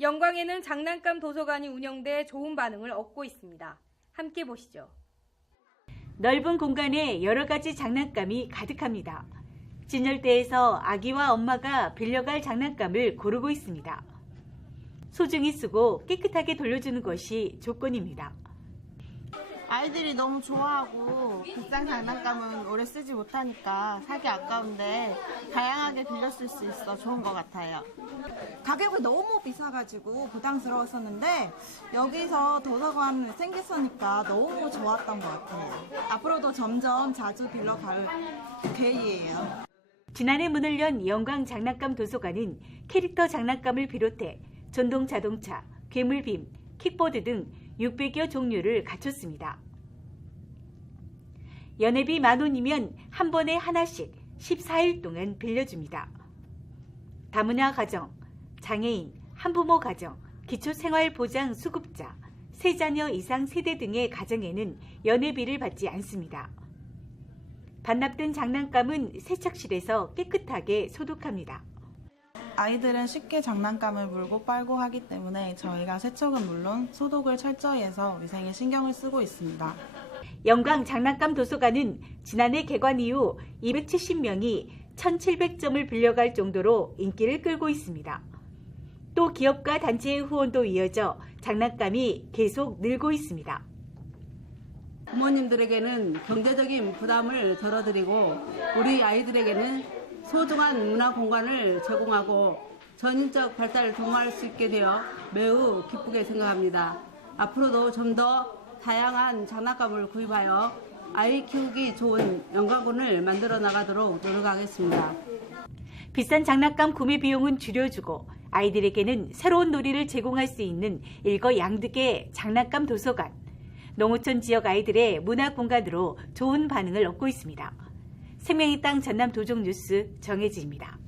영광에는 장난감 도서관이 운영돼 좋은 반응을 얻고 있습니다. 함께 보시죠. 넓은 공간에 여러 가지 장난감이 가득합니다. 진열대에서 아기와 엄마가 빌려갈 장난감을 고르고 있습니다. 소중히 쓰고 깨끗하게 돌려주는 것이 조건입니다. 아이들이 너무 좋아하고 비싼 장난감은 오래 쓰지 못하니까 사기 아까운데 다양하게 빌려 쓸 수 있어 좋은 것 같아요. 가격이 너무 비싸가지고 부담스러웠었는데 여기서 도서관 생겼으니까 너무 좋았던 것 같아요. 앞으로도 점점 자주 빌려갈 계획이에요. 지난해 문을 연 영광 장난감 도서관은 캐릭터 장난감을 비롯해 전동 자동차, 괴물빔, 킥보드 등 600여 종류를 갖췄습니다. 연회비 만 원이면 한 번에 하나씩 14일 동안 빌려줍니다. 다문화 가정, 장애인, 한부모 가정, 기초생활보장 수급자, 세 자녀 이상 세대 등의 가정에는 연회비를 받지 않습니다. 반납된 장난감은 세척실에서 깨끗하게 소독합니다. 아이들은 쉽게 장난감을 물고 빨고 하기 때문에 저희가 세척은 물론 소독을 철저히 해서 위생에 신경을 쓰고 있습니다. 영광 장난감 도서관은 지난해 개관 이후 270명이 1,700점을 빌려갈 정도로 인기를 끌고 있습니다. 또 기업과 단체의 후원도 이어져 장난감이 계속 늘고 있습니다. 부모님들에게는 경제적인 부담을 덜어드리고 우리 아이들에게는 소중한 문화 공간을 제공하고 전인적 발달을 도모할 수 있게 되어 매우 기쁘게 생각합니다. 앞으로도 좀 더 다양한 장난감을 구입하여 아이 키우기 좋은 영광군을 만들어 나가도록 노력하겠습니다. 비싼 장난감 구매 비용은 줄여주고 아이들에게는 새로운 놀이를 제공할 수 있는 일거양득의 장난감 도서관. 농어촌 지역 아이들의 문화 공간으로 좋은 반응을 얻고 있습니다. 생명의 땅 전남 도종 뉴스 정혜지입니다.